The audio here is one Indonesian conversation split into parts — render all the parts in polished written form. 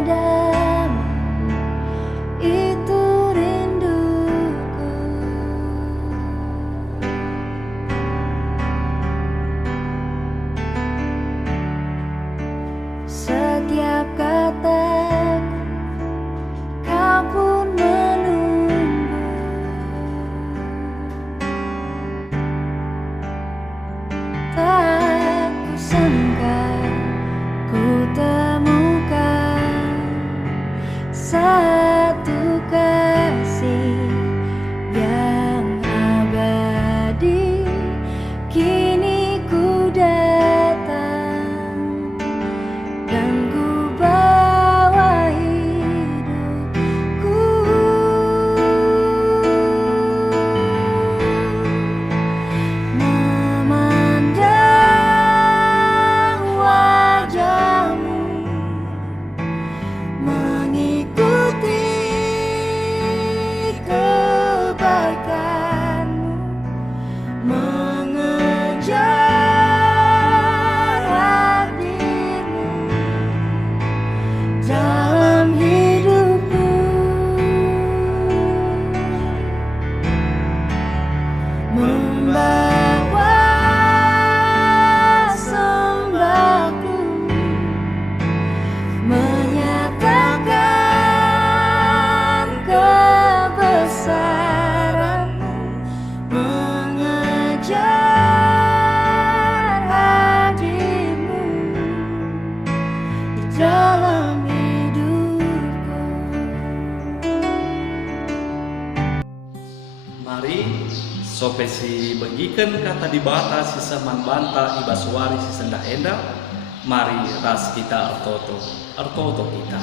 padamu, itu rinduku. Setiap kataku kau pun menunggu. Tak kusangka ku temukan satu kasih yang abadi. Kini ku datang dan ku bawa hidupku. Memandang wajahmu, mengikuti kebaikanmu, mengejar hadirmu dalam hidupku. Membawa sembahku, menyatakan kebesaranmu, mengejar hadirmu di dalam hidupku. Mari sopesi bagikan kata dibata sisa manbanta ibaswari sisenda enda. Mari ras kita artoto kita.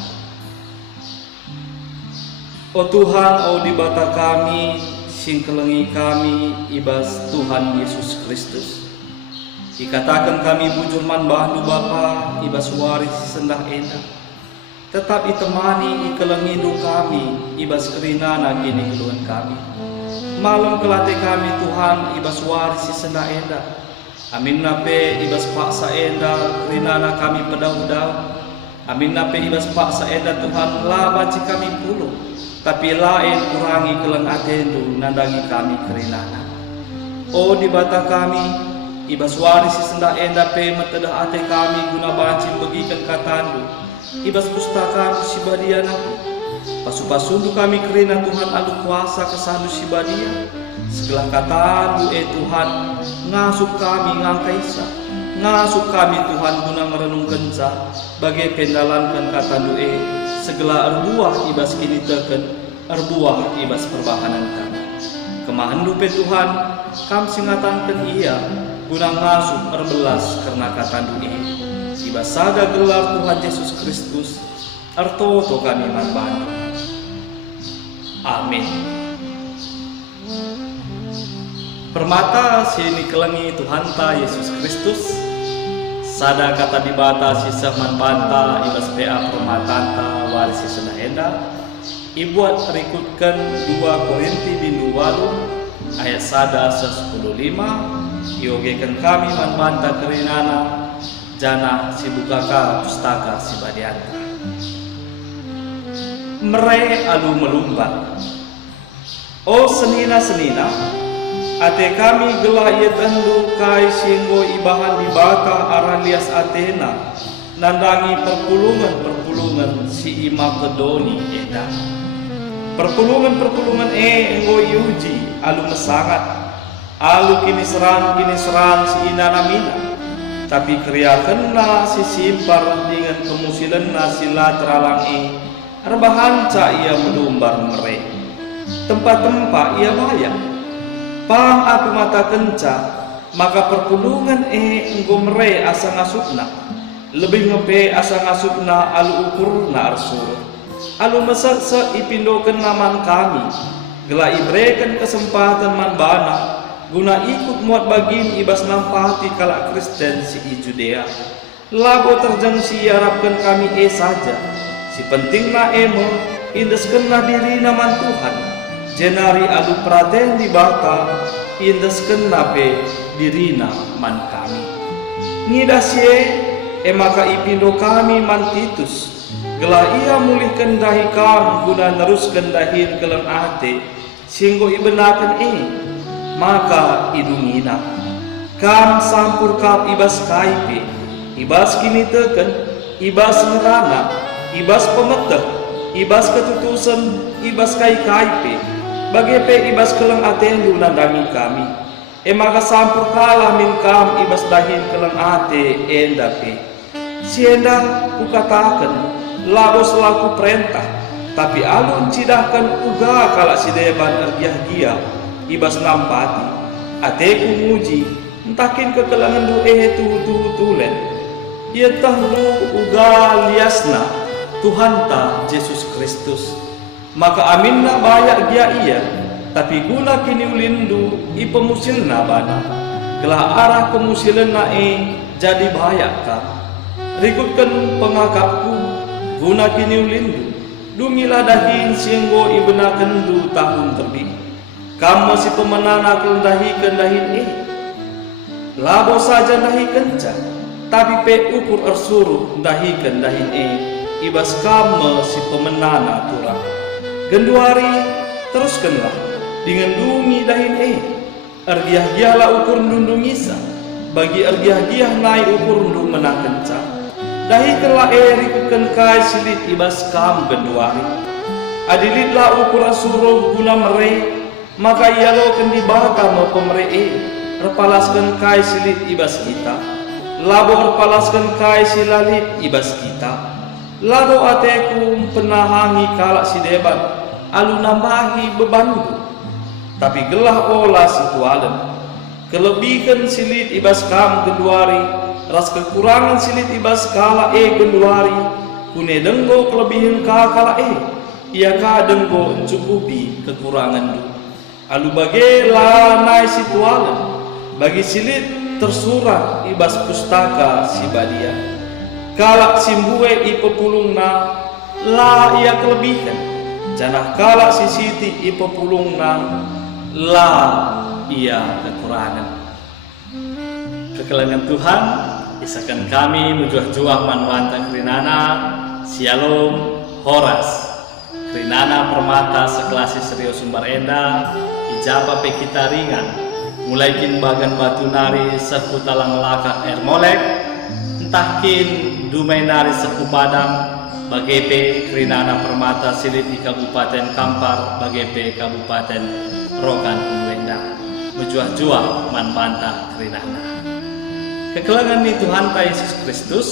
O Tuhan, o dibata kami, singkelengi kami ibas Tuhan Yesus Kristus. Ikatakan kami bujur manbandu Bapa ibas waris sisenda enda. Tetap itemani ikelengindu kami ibas kerinana gini keluhan kami. Malam kelate kami Tuhan ibas waris sisenda enda. Amin nape ibas paksa enda kerinana kami pedau-dau. Amin nape ibas paksa enda Tuhan labaci kami puluh, tapi lain kurangi keleng atendu nandangi kami kerinana. O dibata kami ibas waris sisenda enda pe metedah ate kami guna baci begikan katandu ibas pustaka sibadianaku. Pasu-pasundu kami kerina Tuhan alu kuasa kesandu sibadia. Segala katandu Tuhan ngasup kami ngangkaisa, ngasup kami Tuhan guna merenung kenca bagai pendalankan katandu segala erbuah ibas kini teken erbuah ibas perbahanan kami. Kemahandu pe Tuhan kam singatankan ia guna ngasup erbelas karena katandu ibas sada gelar Tuhan Yesus Kristus artoto kami manbantu. Amin. Permata sini kelengi Tuhan ta Yesus Kristus. Sada kata dibata sisa manbanta ibas PA permatanta waris sisa enda. Ibuat rikutkan 2 Korinti bindu 8 ayat sada 10:5. Iogekan kami manbanta kerinana jana sibukaka pustaka sibadianta. Mere alu melumbat. O senina-senina, ate kami gelah ia tendu kai singgo ibahan dibata aralias Athena, nandangi perpulungan si ima kedoni eda. Perpulungan enggo yuji alu mesangat, alu kini serang si inanamina. Tapi kriya kena si simpar dengan kemusilenna sila teralang arbahanca ia melumbar mere. Tempat-tempat ia bayang. Pang aku mata kenca, maka perpulungan enggo mere asa ngasupna. Lebih ngepe asa ngasupna alu ukurna arsur. Alu mesaksa ipindokan naman kami. Gela ibrekan kesempatan manbana guna ikut muat bagin ibas nampati kala Kristen si Judea. Labo terjang si harapkan kami saja. Si pentingna emo indes kena diri naman Tuhan. Jenari alu praten di bata indes kena pe dirina man kami. Ngidasye maka ipindo kami man Titus. Gelah ia mulihkan dahi kam guna neruskan dahin keleng ate singgo ibenakan maka idungina kam sampur kap ibas kaipe ibas kini teken ibas ngerana ibas pemeteh ibas ketutusan ibas kaipe bagepe ibas keleng ate guna dangi kami maka sampur kalah min kam ibas dahin keleng ate endape sienda kukatakan labo selaku perintah tapi alun cidahkan uga kala sideban ergiah-giah ibas nampati ateku muji entakin kekelangan du tulen ia tahlu uga liasna Tuhanta Yesus Kristus maka aminna bayak gia ia tapi guna kini ulindu ipemusilna bana gelah arah kemusilenna jadi bayak ka rikutkan pengakapku guna kini ulindu dumila dahin singgo ibenakan du tahun terbit kam masih pemenana dahi kendahin labo saja dahi kenca tapi pe ukur ersuruh dahi kendahin ibas kam masih pemenana turang genduari teruskanlah dengan dumi dahin ergiah-giahlah ukur ndundungisa bagi ergiah-giah naik ukur ndu menang kenca dahi kerla rikukan kai silit ibas kam genduari adilitlah ukuran suruh guna mere maka ialo kendi baka mau pemere repalaskan kai silit ibas kita labo repalaskan kai silalit ibas kita labo ateku penahangi kalak si debat alu nambahi bebanku tapi gelah olah situalen kelebihan silit ibas kam genduari ras kekurangan silit ibas kala genduari kune denggo kelebihan kala ia ka denggo mencukupi kekurangan du alu bage lanai situalen bagi silit tersurat ibas pustaka si badia kalak simbue ipepulungna la ia kelebihan janah kalak si siti ipepulungna la ia kekurangan kekelangan Tuhan isakan kami menjuah-juah manwanta krinana sialom horas krinana permata sekelasi serius sumbar enda ijaba pe kita ringan mulai kin bagan batu nari seku talang lakak molek entahkin dumai nari seku padang bagepe krinana permata silit di Kabupaten Kampar bagepe Kabupaten Rokan Wenda menjuah-juah manwanta krinana kekelangan ni Tuhan Yesus Kristus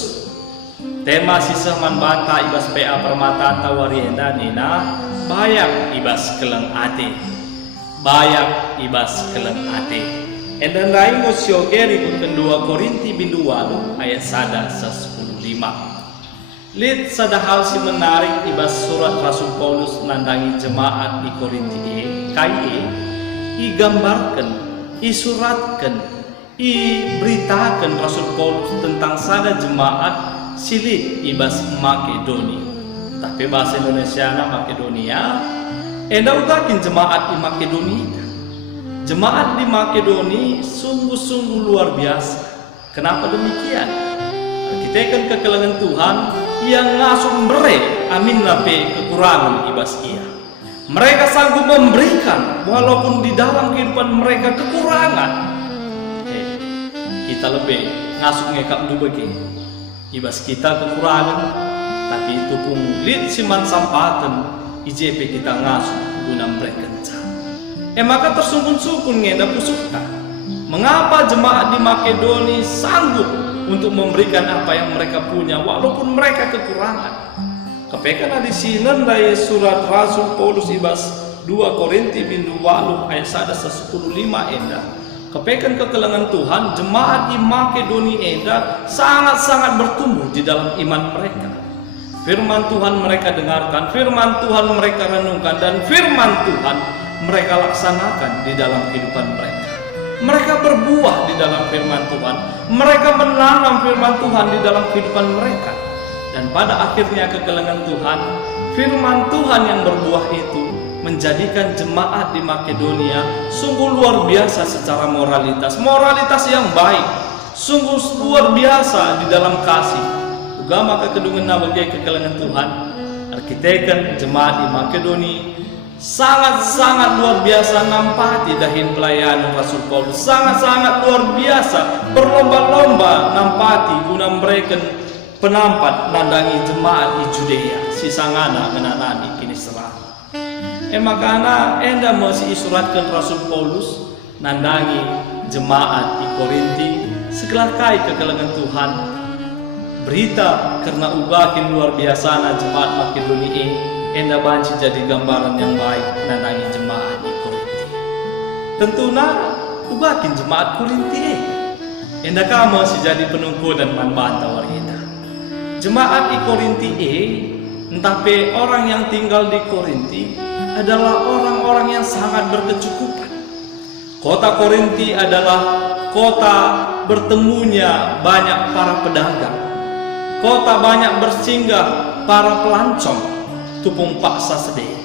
tema sisa manbanta ibas PA permata tawarienda nina bayak ibas keleng ate bayak ibas keleng ate endan lain mosio geri kun 2 Korinti bindu 8 ayat sada 10:5 lid sadahal si menarik ibas surat Rasul Paulus nandangi jemaat di Korinti kai igambarkan isuratkan beritakan Rasul Paulus tentang sada jemaat silit ibas Makedoni tapi bahasa Indonesia na Makedonia enda utakin jemaat di Makedonia jemaat di Makedoni sungguh-sungguh luar biasa kenapa demikian kita kan kekelangan Tuhan yang ngasuh mere amin nape kekurangan ibas ia mereka sanggup memberikan walaupun di dalam kehidupan mereka kekurangan kita lebih ngasuh ngekap dulu bagi ibas kita kekurangan tapi itu pun lid siman sampatan IJP kita ngasuh guna mereka maka tersungkun-sungkun ngenda pusukta mengapa jemaat di Makedoni sanggup untuk memberikan apa yang mereka punya walaupun mereka kekurangan kepekan di sini dari surat Rasul Paulus ibas 2 Korinti bindu 8 ayat 10:5 enda kepekan kekelangan Tuhan jemaat di Makedoni enda sangat-sangat bertumbuh di dalam iman mereka firman Tuhan mereka dengarkan firman Tuhan mereka renungkan dan firman Tuhan mereka laksanakan di dalam kehidupan mereka mereka berbuah di dalam firman Tuhan mereka menanam firman Tuhan di dalam kehidupan mereka dan pada akhirnya kekelangan Tuhan firman Tuhan yang berbuah itu menjadikan jemaat di Makedonia sungguh luar biasa secara moralitas yang baik sungguh luar biasa di dalam kasih juga maka kedungan nabagai kekelangan Tuhan Arkiteken jemaat di Makedoni sangat-sangat luar biasa nampati dahin pelayanan Rasul Paulus, sangat-sangat luar biasa berlomba-lomba nampati guna mereka penampat nandangi jemaat di Judea si sangana menanani kini serah. Makana enda masih isuratkan Rasul Paulus nandangi jemaat di Korinti segala kai kekelengan Tuhan berita karena ubahin luar biasa na jemaat Makedoni ini enda banci jadi gambaran yang baik nandangi jemaat di Korinti. Tentunya ubahin jemaat Korinti enda kamu si jadi penunggu dan manbanta warita. Jemaat di Korinti entah pe orang yang tinggal di Korinti adalah orang-orang yang sangat berkecukupan. Kota Korinti adalah kota bertemunya banyak para pedagang. Kota banyak bersinggah para pelancong tupung paksa sedih.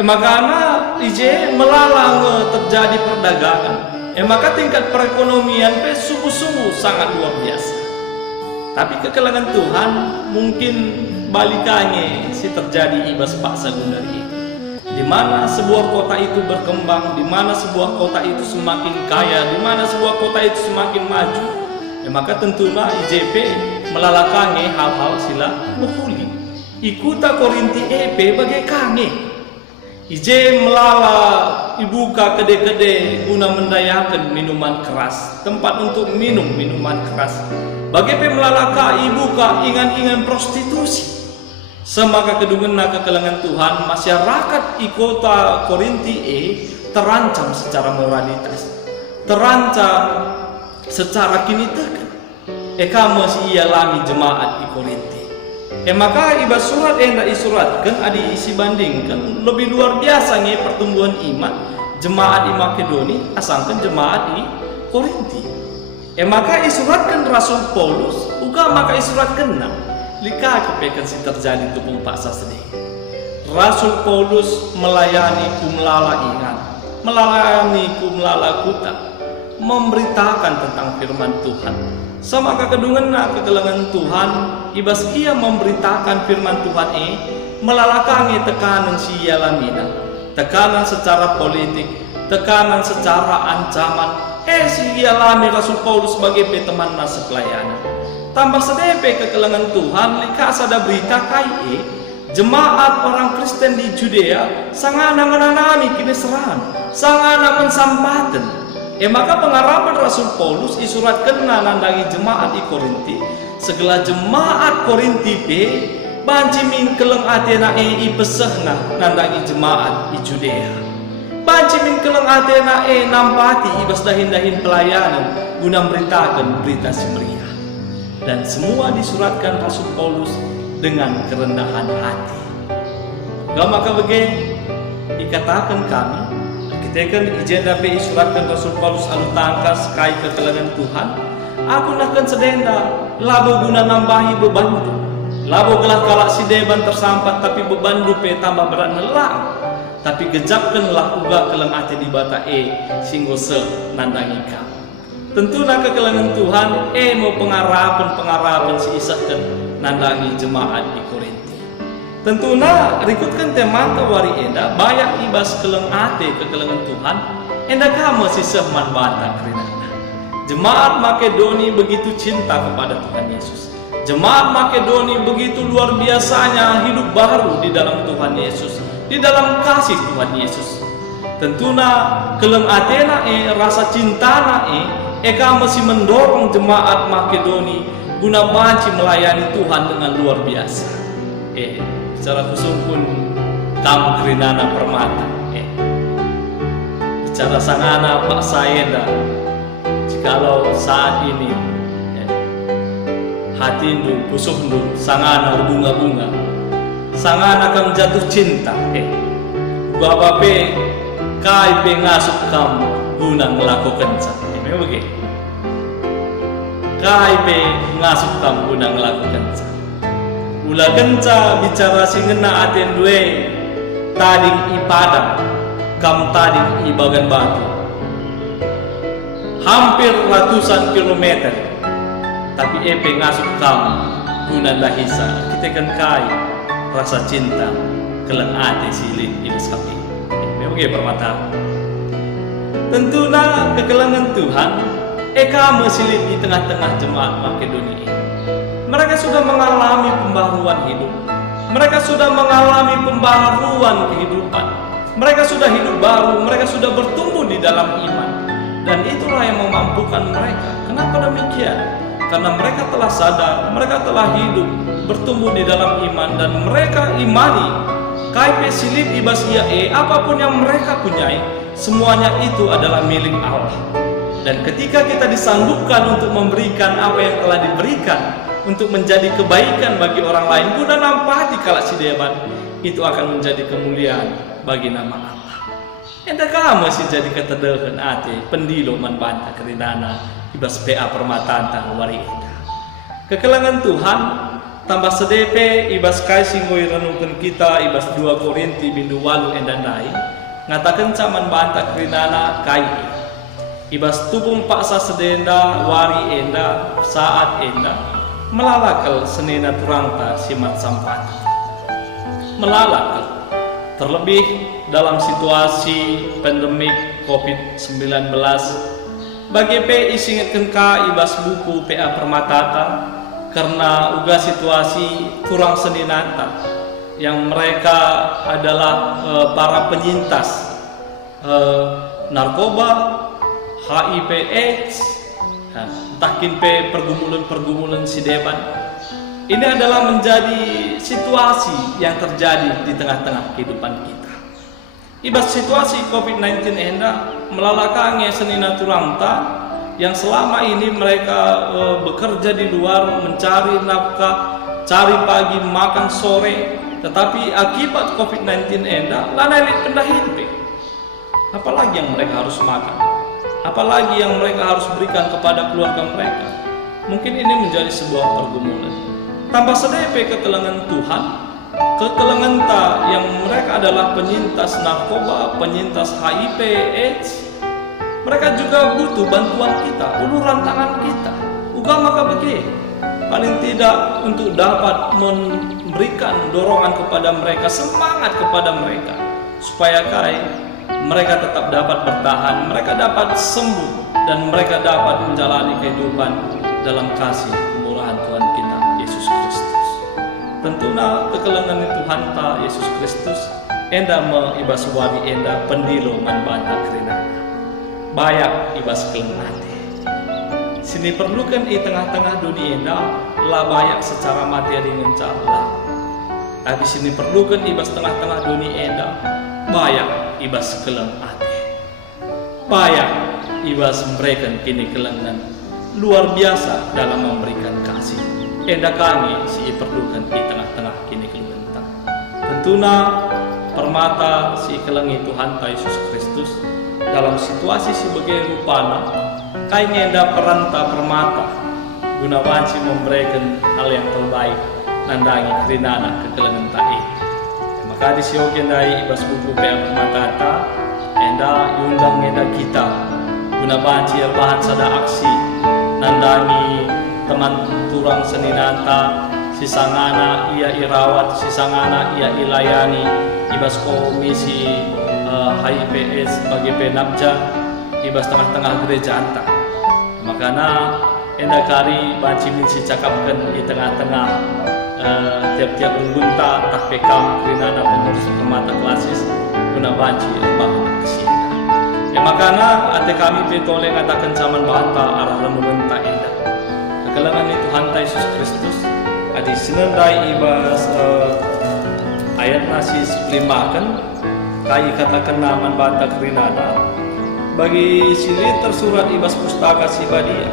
Makana ije melalang terjadi perdagangan. Maka tingkat perekonomian pe sungguh-sungguh sangat luar biasa. Tapi kekelangan Tuhan mungkin balikannya si terjadi ibas paksa gundari. Di mana sebuah kota itu berkembang, di mana sebuah kota itu semakin kaya, di mana sebuah kota itu semakin maju, maka tentunya IJP melalakangi hal-hal sila muhuli. Ikuta Korinti bagai kange. IJ melala ibuka kede-kede guna mendayakan minuman keras, tempat untuk minum minuman keras. Bagai melalaka ibuka ingan-ingan prostitusi. Semaka kedungan kekelangan Tuhan, masyarakat di kota Korinti terancam secara moralitas, terancam secara kinitekan. Kamu si alami jemaat di Korinti. Maka iba surat enda isuratkan adi isi bandingkan lebih luar biasa nih pertumbuhan iman jemaat di Makedoni asangkan jemaat di Korinti. Maka isuratkan Rasul Paulus, uga maka isuratkan lika kepekan si terjadi tupung paksa sedih. Rasul Paulus melayani kumlala ingat, melayani kumlala kuta, memberitakan tentang firman Tuhan. Sama kekedungan kegelangan Tuhan, ibas ia memberitakan firman Tuhan melalakangi tekanan si yalamina, tekanan secara politik, tekanan secara ancaman. Si yalami Rasul Paulus sebagai teman nasib pelayanan. Tambah sedepe kekelangan Tuhan, lika ada berita kai jemaat orang Kristen di Judea sangana menanami kini seran, sangana mensampatan. Maka pengarapan Rasul Paulus isuratkan nandangi jemaat di Korinti, segala jemaat Korinti banci min keleng Athena pesehna nandangi jemaat di Judea. Banci min keleng Athena nampati ibas dahin-dahin pelayanan guna beritakan berita semeriah. Dan semua disuratkan Rasul Paulus dengan kerendahan hati. Gak maka begini dikatakan kami ketika ijen dapat disuratkan Rasul Paulus alu tangkas kai kekelangan Tuhan, aku nakkan sedenda labo guna nambahi beban itu. Labo gelah kalak si deban tersampat tapi beban dupe tambah berat nelang. Tapi gejapkanlah uga keleng ati di bata singgo se nandangi kami. Tentunya kekelangan Tuhan mau pengharapan si isahkan nandangi jemaat di Korinti. Tentunya rikutkan tema wari enda banyak ibas keleng ate kekelangan Tuhan enda kamu si sehman bata kerinana. Jemaat Makedoni begitu cinta kepada Tuhan Yesus. Jemaat Makedoni begitu luar biasanya hidup baru di dalam Tuhan Yesus, di dalam kasih Tuhan Yesus. Tentunya keleng Athena rasa cintana Eka masih mendorong jemaat Makedoni guna banci melayani Tuhan dengan luar biasa. Secara khusus pun kamu kerinana permata. Bicara sangana Pak Sayenda, jikalau saat ini hatindu, pusukndu, sangana bunga-bunga, sangana kamu jatuh cinta. Bapak kai ngasup kamu guna melakukan sa. Begini, kai ngasup kamu guna melakukan sa. Ula kenca bicara singena aten due tading ipadang kam tading ibagan batu. Hampir ratusan kilometer, tapi ngasup kamu guna dahisa. Kita kan kai rasa cinta kelang ate silin ibas kami. Memang permata. Tentunya kekelangan Tuhan kamu silin di tengah-tengah jemaat Makedonia. Mereka sudah mengalami pembaharuan hidup. Mereka sudah mengalami pembaharuan kehidupan. Mereka sudah hidup baru. Mereka sudah bertumbuh di dalam iman. Dan itulah yang memampukan mereka. Kenapa demikian? Karena mereka telah sadar, mereka telah hidup, bertumbuh di dalam iman, dan mereka imani KIP silip ibas iae, apapun yang mereka punyai, semuanya itu adalah milik Allah. Dan ketika kita disanggupkan untuk memberikan apa yang telah diberikan, untuk menjadi kebaikan bagi orang lain, guna nampati kalak si deban, itu akan menjadi kemuliaan bagi nama Allah. Entah kamu sih jadi ketedehan ate pendilo manbanta keridana ibas PA permataan tang wari eda. Kekelangan Tuhan tambah sedepe ibas kai singoi renungkan kita ibas 2 Korinti bindu walu endandai ngatakan caman banta keridana kai ibas tupung paksa sedenda wari enda saat enda melalakal senena turangta simat sampat melalakal. Terlebih dalam situasi pandemik COVID-19, bagi P isingitkan ka ibas buku PA Permatata karena uga situasi kurang seninata yang mereka adalah para penyintas narkoba, HIV AIDS, takin P pergumulan si deban. Ini adalah menjadi situasi yang terjadi di tengah-tengah kehidupan kita. Ibas situasi COVID-19 enda melalakangnya senina turangta yang selama ini mereka bekerja di luar mencari nafkah, cari pagi makan sore, tetapi akibat COVID-19 enda lanai pendahin pe. Apalagi yang mereka harus makan, apalagi yang mereka harus berikan kepada keluarga mereka. Mungkin ini menjadi sebuah pergumulan. Tambah sedepe kekelangan Tuhan, kekelangan ta yang mereka adalah penyintas narkoba, penyintas HIV, AIDS. Mereka juga butuh bantuan kita, uluran tangan kita. Uga maka bagi, paling tidak untuk dapat memberikan dorongan kepada mereka, semangat kepada mereka, supaya mereka tetap dapat bertahan, mereka dapat sembuh, dan mereka dapat menjalani kehidupan dalam kasih kemurahan Tuhan kita Yesus Kristus. Tentunya kekelangan Tuhan ta Yesus Kristus enda ibas wari enda pendilo manbanta kerina bayak ibas kelemate. Sini perlukan di tengah-tengah dunia enda la bayak secara materi ngencala. Tapi sini perlukan ibas tengah-tengah dunia enda bayak ibas kelemate. Bayak ibas mereka kini kelengan luar biasa dalam memberikan kasih. Enda kami si perlukan di tengah-tengah kini kelengan. Tentunya permata si kelengi Tuhan Yesus Kristus dalam situasi sebagai rupana kayaknya enda peranta permata gunawan si memberikan hal yang terbaik nandangi kerinana kekelengan ta'i. Maka di siogen dai ibas buku PA Permatata enda yundang enda kita gunawan si bahan sada aksi nandangi teman turang seninanta sisangana ia irawat, sisangana ia ilayani ibas komisi HIPS sebagai penabja ibas tengah-tengah gereja anta. Makanya enda kari banci minsi cakapkan di tengah-tengah tiap-tiap runggunta tak pekam kerinana pengurus permata klasis guna banci bahkan kesini. Ya makanya ate kami petole ngatakan zaman banta arah renungan tak enda. Kekelangan itu Tuhan Yesus Kristus adi senendai ibas ayat nasi splimakan kai katakan naman banta kerinana bagi sili tersurat ibas pustaka si badia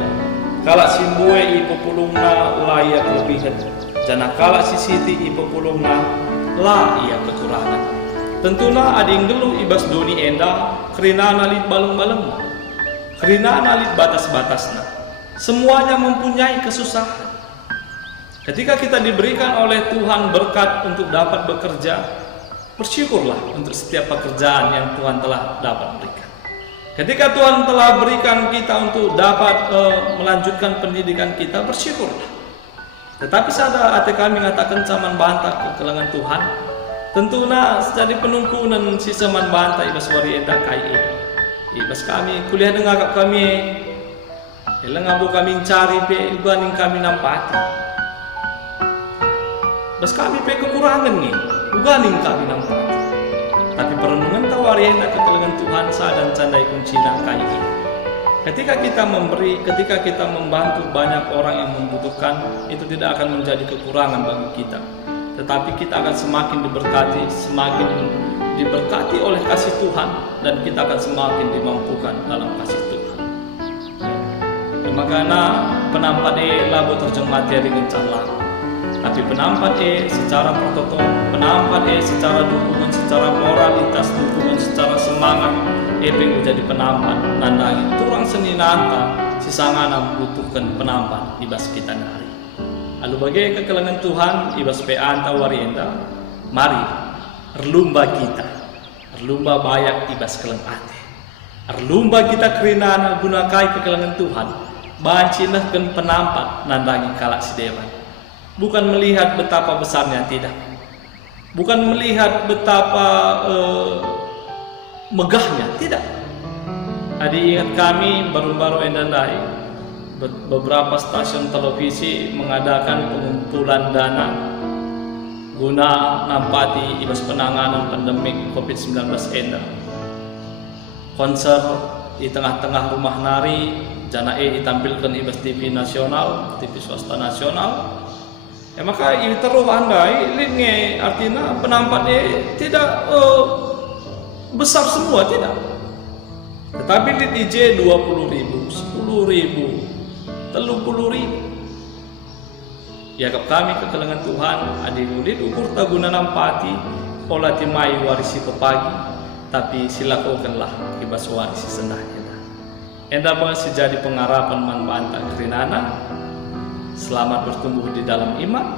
kala simbue ipopulungna layak lebihan jana kala si siti ipopulungna la ia kekurangan. Tentunya ading gelu ibas doni enda kerinana lit balung-balung kerinana lit batas-batasna. Semuanya mempunyai kesusahan. Ketika kita diberikan oleh Tuhan berkat untuk dapat bekerja, bersyukurlah untuk setiap pekerjaan yang Tuhan telah dapat berikan. Ketika Tuhan telah berikan kita untuk dapat melanjutkan pendidikan kita, bersyukurlah. Tetapi sada ate kami ngatakan caman bantah kekelangan Tuhan. Tentunya jadi penungkunan si seman bantah ibas wari enda kai. Ibas kami kuliah dengan agak kami. Elang abu kami cari pe uganing kami nampati. Bas kami pe kekurangan nih, uganing kami nampati. Tapi perenungan tawari enda kekelangan Tuhan sadan candai kunci kai. Ketika kita memberi, ketika kita membantu banyak orang yang membutuhkan, itu tidak akan menjadi kekurangan bagi kita. Tetapi kita akan semakin diberkati oleh kasih Tuhan, dan kita akan semakin dimampukan dalam kasih Tuhan. Makanya penampat lagu terjemah dengan cara. Tapi penampat secara protokol, penampat secara dukungan, secara moralitas, dukungan secara semangat, menjadi penampat. Nandangi turang seni nanta, sisangana membutuhkan penampat ibas kita nari. Lalu bagai kekelangan Tuhan, ibas peanta warienda, mari erlumba kita, erlumba bayak ibas kelang ate, erlumba kita kerinana gunakai kekelangan Tuhan, bancilahkan penampat nandangi kalak si dewan. Bukan melihat betapa besarnya, tidak. Bukan melihat betapa megahnya, tidak. Tadi ingat kami baru-baru endandai beberapa stasiun televisi mengadakan pengumpulan dana guna nampati ibas penanganan pandemik COVID-19 enda. Konser di tengah-tengah rumah nari, jana ditampilkan ibas TV nasional, TV swasta nasional. Maka ini terus andai ini artinya penampatnya tidak besar semua, tidak. Tetapi di DJ 20.000, 10.000, 30.000. Ya kami kekelangan Tuhan adiulit ukur taguna nampati olah timai warisi pepagi, tapi silakukanlah ibas warisi sendahnya. Enda bang sejadi pengarapan manbanta kerinana. Selamat bertumbuh di dalam iman,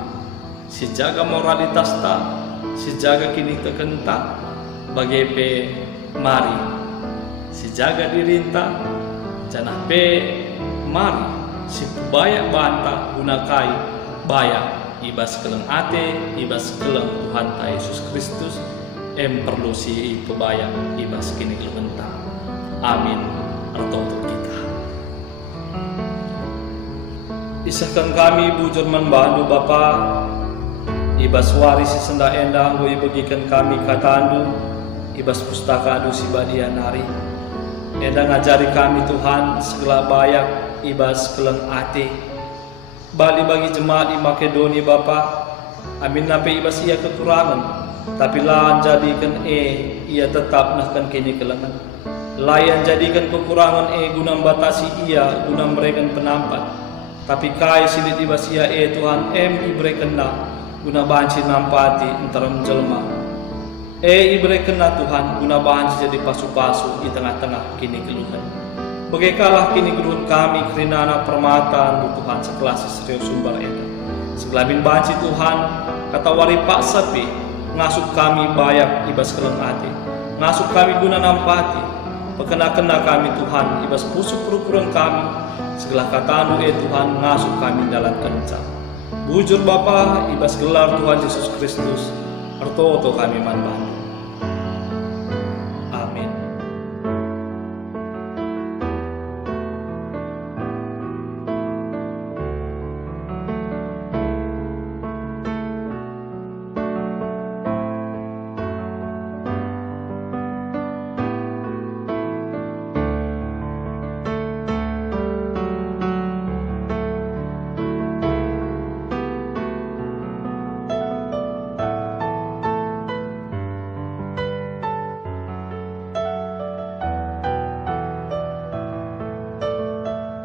si jaga moralitas ta, si jaga kini tekenta, bagai pe mari, si jaga dirinta, janah pe mari, si bayak banta gunakai bayak ibas keleng ate, ibas keleng Tuhan ta Yesus Kristus, perlu si pebayak ibas kini kelenta. Amin. Artoto kita. Isahkan kami bujur manbandu Bapa, ibas waris si senda endang gue bagikan kami katandu, ibas pustaka adu si badia nari. Endang ngajari kami Tuhan segala bayak ibas keleng ate. Bali bagi jemaat di Makedonia Bapa, amin nape ibas ia kekurangan, tapi lah jadikan ia tetap nahkan kini kelengan. Layan jadikan kekurangan guna batasi ia guna memberikan penampat. Tapi kai silit ibas ia Tuhan iberikan na guna banci nampati antara menjelma. Iberikan na Tuhan guna banci jadi pasu-pasu di tengah-tengah kini keluhan. Bagaikalah kini keluhan kami kerinana permata Tuhan sekelas serius sumber eta. Sekelabin banci Tuhan kata wari pak sapi ngasup kami bayak ibas keleng ati. Ngasup kami guna nampati. Pekena-kena kami Tuhan ibas pusuk perukuran kami segala kata Tuhan ngasuh kami dalam kencang. Bujur Bapa ibas gelar Tuhan Yesus Kristus artoto kami manbandu.